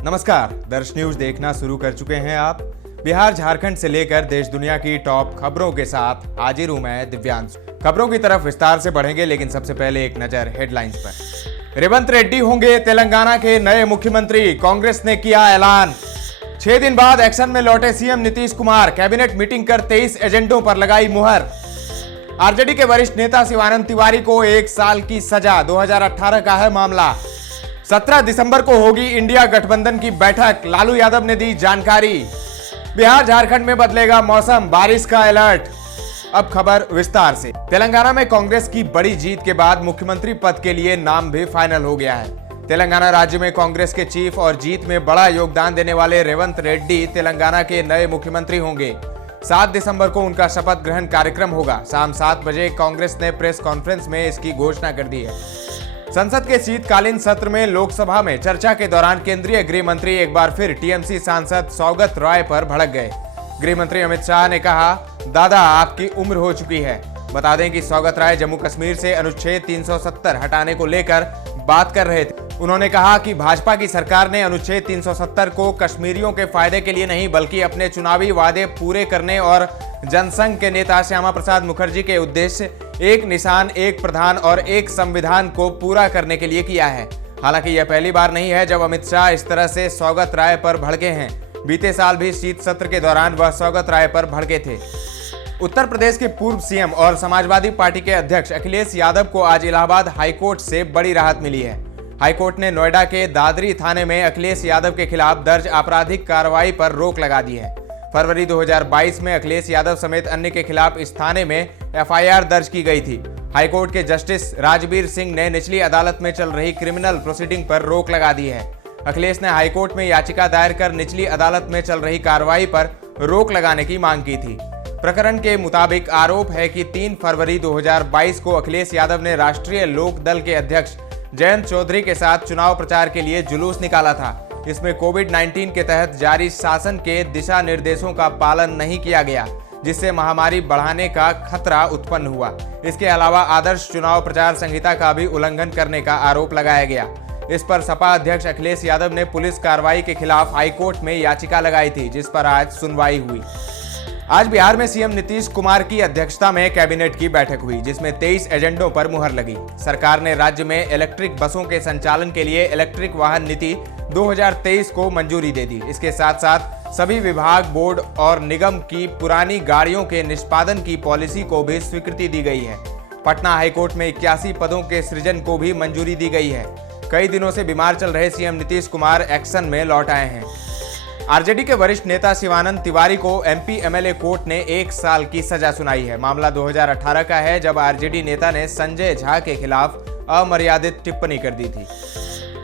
नमस्कार, दर्श न्यूज देखना शुरू कर चुके हैं आप। बिहार झारखंड से लेकर देश दुनिया की टॉप खबरों के साथ हाजिर हूं मैं दिव्यांश। खबरों की तरफ विस्तार से बढ़ेंगे, लेकिन सबसे पहले एक नजर हेडलाइंस पर। रेवंत रेड्डी होंगे तेलंगाना के नए मुख्यमंत्री, कांग्रेस ने किया ऐलान। 6 दिन बाद एक्शन में लौटे CM Nitish Kumar, cabinet meeting कर 23 एजेंडों पर लगाई मुहर। आरजेडी के वरिष्ठ नेता शिवानंद तिवारी को 1 साल की सजा, 2018 का है मामला। 17 दिसंबर को होगी इंडिया गठबंधन की बैठक, लालू यादव ने दी जानकारी। बिहार झारखंड में बदलेगा मौसम, बारिश का अलर्ट। अब खबर विस्तार से। तेलंगाना में कांग्रेस की बड़ी जीत के बाद मुख्यमंत्री पद के लिए नाम भी फाइनल हो गया है। तेलंगाना राज्य में कांग्रेस के चीफ और जीत में बड़ा योगदान देने वाले रेवंत रेड्डी तेलंगाना के नए मुख्यमंत्री होंगे। 7 दिसंबर को उनका शपथ ग्रहण कार्यक्रम होगा। शाम 7 बजे कांग्रेस ने प्रेस कॉन्फ्रेंस में इसकी घोषणा कर दी है। संसद के शीतकालीन सत्र में लोकसभा में चर्चा के दौरान केंद्रीय गृह मंत्री एक बार फिर टीएमसी सांसद सौगत रॉय पर भड़क गए। गृह मंत्री अमित शाह ने कहा, दादा आपकी उम्र हो चुकी है। बता दें कि सौगत रॉय जम्मू कश्मीर से अनुच्छेद 370 हटाने को लेकर बात कर रहे थे। उन्होंने कहा कि भाजपा की सरकार ने अनुच्छेद 370 को कश्मीरियों के फायदे के लिए नहीं, बल्कि अपने चुनावी वादे पूरे करने और जनसंघ के नेता श्यामा प्रसाद मुखर्जी के उद्देश्य एक निशान, एक प्रधान और एक संविधान को पूरा करने के लिए किया है। हालांकि यह पहली बार नहीं है जब अमित शाह इस तरह से सौगत रॉय पर भड़के हैं। बीते साल भी शीत सत्र के दौरान वह सौगत रॉय पर भड़के थे। उत्तर प्रदेश के पूर्व सीएम और समाजवादी पार्टी के अध्यक्ष अखिलेश यादव को आज इलाहाबाद हाईकोर्ट से बड़ी राहत मिली है। हाईकोर्ट ने नोएडा के दादरी थाने में अखिलेश यादव के खिलाफ दर्ज आपराधिक कार्रवाई पर रोक लगा दी है। फरवरी 2022 में अखिलेश यादव समेत अन्य के खिलाफ इस थाने में एफआईआर दर्ज की गई थी। हाईकोर्ट के जस्टिस राजबीर सिंह ने निचली अदालत में चल रही क्रिमिनल प्रोसीडिंग पर रोक लगा दी है। अखिलेश ने हाईकोर्ट में याचिका दायर कर निचली अदालत में चल रही कार्रवाई पर रोक लगाने की मांग की थी। प्रकरण के मुताबिक आरोप है कि 3 फरवरी 2022 को अखिलेश यादव ने राष्ट्रीय लोक दल के अध्यक्ष जयंत चौधरी के साथ चुनाव प्रचार के लिए जुलूस निकाला था। इसमें कोविड-19 के तहत जारी शासन के दिशा निर्देशों का पालन नहीं किया गया, जिससे महामारी बढ़ाने का खतरा उत्पन्न हुआ। इसके अलावा आदर्श चुनाव प्रचार संहिता का भी उल्लंघन करने का आरोप लगाया गया। इस पर सपा अध्यक्ष अखिलेश यादव ने पुलिस कार्रवाई के खिलाफ हाईकोर्ट में याचिका लगाई थी, जिस पर आज सुनवाई हुई। आज बिहार में सीएम नीतीश कुमार की अध्यक्षता में कैबिनेट की बैठक हुई, जिसमें 23 एजेंडों पर मुहर लगी। सरकार ने राज्य में इलेक्ट्रिक बसों के संचालन के लिए इलेक्ट्रिक वाहन नीति 2023 को मंजूरी दे दी। इसके साथ साथ सभी विभाग, बोर्ड और निगम की पुरानी गाड़ियों के निष्पादन की पॉलिसी को भी स्वीकृति दी गई है। पटना हाईकोर्ट में 81 पदों के सृजन को भी मंजूरी दी गई है। कई दिनों से बीमार चल रहे सीएम नीतीश कुमार एक्शन में लौट आए हैं। आरजेडी के वरिष्ठ नेता शिवानंद तिवारी को एमपी एमएलए कोर्ट ने 1 साल की सजा सुनाई है। मामला 2018 का है, जब आरजेडी नेता ने संजय झा के खिलाफ अमर्यादित टिप्पणी कर दी थी।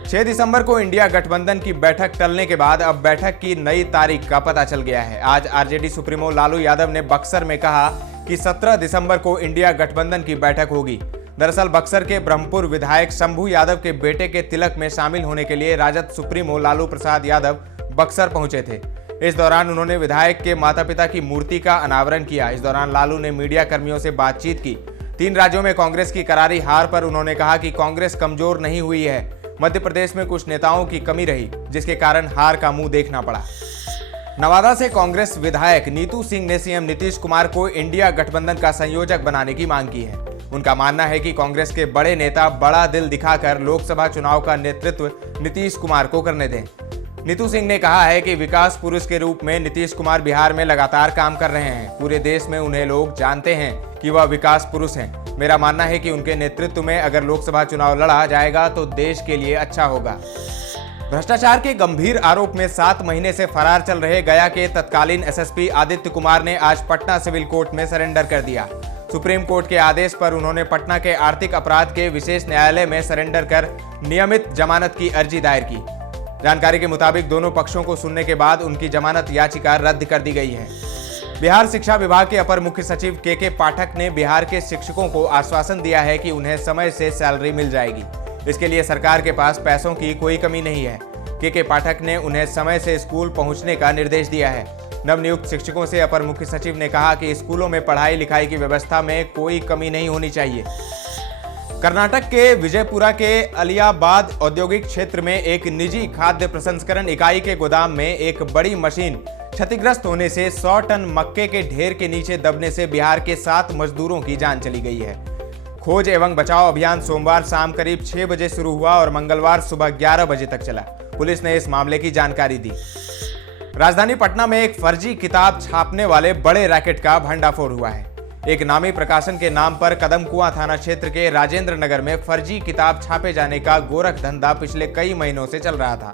6 दिसंबर को इंडिया गठबंधन की बैठक टलने के बाद अब बैठक की नई तारीख का पता चल गया है। आज आरजेडी सुप्रीमो लालू यादव ने बक्सर में कहा कि 17 दिसंबर को इंडिया गठबंधन की बैठक होगी। दरअसल बक्सर के ब्रह्मपुर विधायक शंभू यादव के बेटे के तिलक में शामिल होने के लिए राजद सुप्रीमो लालू प्रसाद यादव बक्सर पहुंचे थे। इस दौरान उन्होंने विधायक के माता पिता की मूर्ति का अनावरण किया। इस दौरान लालू ने मीडिया कर्मियों से बातचीत की। 3 राज्यों में कांग्रेस की करारी हार पर उन्होंने कहा कि कांग्रेस कमजोर नहीं हुई है। मध्य प्रदेश में कुछ नेताओं की कमी रही, जिसके कारण हार का मुंह देखना पड़ा। नवादा से कांग्रेस विधायक नीतू सिंह ने सीएम नीतीश कुमार को इंडिया गठबंधन का संयोजक बनाने की मांग की है। उनका मानना है कि कांग्रेस के बड़े नेता बड़ा दिल दिखाकर लोकसभा चुनाव का नेतृत्व नीतीश कुमार को करने दें। नीतू सिंह ने कहा है कि विकास पुरुष के रूप में नीतीश कुमार बिहार में लगातार काम कर रहे हैं। पूरे देश में उन्हें लोग जानते हैं कि वह विकास पुरुष हैं। मेरा मानना है कि उनके नेतृत्व में अगर लोकसभा चुनाव लड़ा जाएगा तो देश के लिए अच्छा होगा। भ्रष्टाचार के गंभीर आरोप में 7 महीने से फरार चल रहे गया के तत्कालीन एसएसपी आदित्य कुमार ने आज पटना सिविल कोर्ट में सरेंडर कर दिया। सुप्रीम कोर्ट के आदेश पर उन्होंने पटना के आर्थिक अपराध के विशेष न्यायालय में सरेंडर कर नियमित जमानत की अर्जी दायर की। जानकारी के मुताबिक दोनों पक्षों को सुनने के बाद उनकी जमानत याचिका रद्द कर दी गई है। बिहार शिक्षा विभाग के अपर मुख्य सचिव के पाठक ने बिहार के शिक्षकों को आश्वासन दिया है कि उन्हें समय से सैलरी मिल जाएगी। इसके लिए सरकार के पास पैसों की कोई कमी नहीं है। के पाठक ने उन्हें समय से स्कूल पहुंचने का निर्देश दिया है। नवनियुक्त शिक्षकों से अपर मुख्य सचिव ने कहा कि स्कूलों में पढ़ाई लिखाई की व्यवस्था में कोई कमी नहीं होनी चाहिए। कर्नाटक के विजयपुरा के अलियाबाद औद्योगिक क्षेत्र में एक निजी खाद्य प्रसंस्करण इकाई के गोदाम में एक बड़ी मशीन क्षतिग्रस्त होने से 100 टन मक्के के ढेर के नीचे दबने से बिहार के 7 मजदूरों की जान चली गई है। खोज एवं बचाव अभियान सोमवार शाम करीब 6 बजे शुरू हुआ और मंगलवार सुबह 11 बजे तक चला। पुलिस ने इस मामले की जानकारी दी। राजधानी पटना में एक फर्जी किताब छापने वाले बड़े रैकेट का भंडाफोड़ हुआ है। एक नामी प्रकाशन के नाम पर कदमकुआं थाना क्षेत्र के राजेंद्र नगर में फर्जी किताब छापे जाने का गोरख धंधा पिछले कई महीनों से चल रहा था।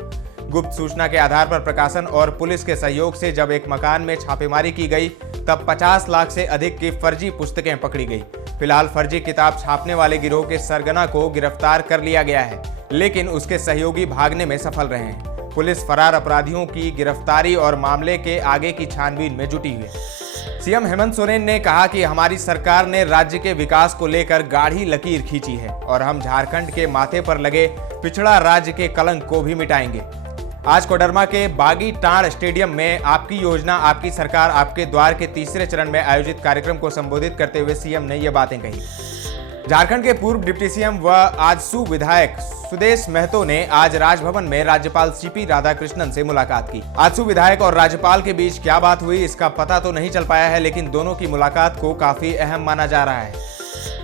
गुप्त सूचना के आधार पर प्रकाशन और पुलिस के सहयोग से जब एक मकान में छापेमारी की गई तब 50 लाख से अधिक की फर्जी पुस्तकें पकड़ी गई। फिलहाल फर्जी किताब छापने वाले गिरोह के सरगना को गिरफ्तार कर लिया गया है, लेकिन उसके सहयोगी भागने में सफल रहे हैं। पुलिस फरार अपराधियों की गिरफ्तारी और मामले के आगे की छानबीन में जुटी हुई है। सीएम हेमंत सोरेन ने कहा कि हमारी सरकार ने राज्य के विकास को लेकर गाढ़ी लकीर खींची है और हम झारखंड के माथे पर लगे पिछड़ा राज्य के कलंक को भी मिटाएंगे। आज कोडरमा के बागी टांड़ स्टेडियम में आपकी योजना आपकी सरकार आपके द्वार के तीसरे चरण में आयोजित कार्यक्रम को संबोधित करते हुए सीएम ने ये बातें कही। झारखंड के पूर्व डिप्टी सीएम व आजसू विधायक सुदेश महतो ने आज राजभवन में राज्यपाल सीपी राधाकृष्णन से मुलाकात की। आजसू विधायक और राज्यपाल के बीच क्या बात हुई इसका पता तो नहीं चल पाया है, लेकिन दोनों की मुलाकात को काफी अहम माना जा रहा है।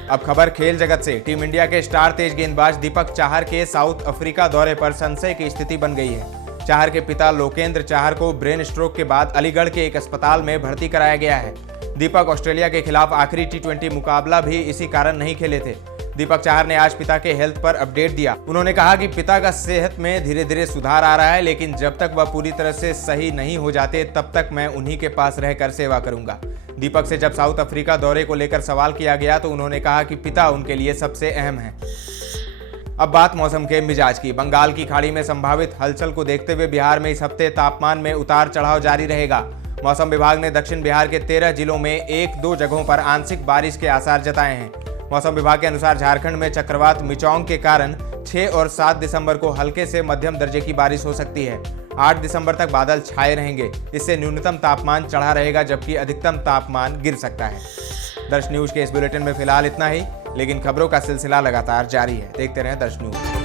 अब खबर खेल जगत से। टीम इंडिया के स्टार तेज गेंदबाज दीपक चाहर के साउथ अफ्रीका दौरे पर संशय की स्थिति बन गई है। चाहर के पिता लोकेंद्र चाहर को ब्रेन स्ट्रोक के बाद अलीगढ़ के एक अस्पताल में भर्ती कराया गया है। दीपक ऑस्ट्रेलिया के खिलाफ आखिरी T20 मुकाबला भी इसी कारण नहीं खेले थे। दीपक चाहर ने आज पिता के हेल्थ पर अपडेट दिया। उन्होंने कहा कि पिता का सेहत में धीरे धीरे सुधार आ रहा है, लेकिन जब तक वह पूरी तरह से सही नहीं हो जाते तब तक मैं उन्हीं के पास रहकर सेवा करूंगा। दीपक से जब साउथ अफ्रीका दौरे को लेकर सवाल किया गया तो उन्होंने कहा कि पिता उनके लिए सबसे अहम है। अब बात मौसम के मिजाज की। बंगाल की खाड़ी में संभावित हलचल को देखते हुए बिहार में इस हफ्ते तापमान में उतार चढ़ाव जारी रहेगा। मौसम विभाग ने दक्षिण बिहार के 13 जिलों में 1-2 जगहों पर आंशिक बारिश के आसार जताए हैं। मौसम विभाग के अनुसार झारखंड में चक्रवात मिचौंग के कारण 6 और 7 दिसंबर को हल्के से मध्यम दर्जे की बारिश हो सकती है। 8 दिसंबर तक बादल छाए रहेंगे। इससे न्यूनतम तापमान चढ़ा रहेगा जबकि अधिकतम तापमान गिर सकता है। दर्श न्यूज के इस बुलेटिन में फिलहाल इतना ही, लेकिन खबरों का सिलसिला लगातार जारी है। देखते रहें दर्श न्यूज।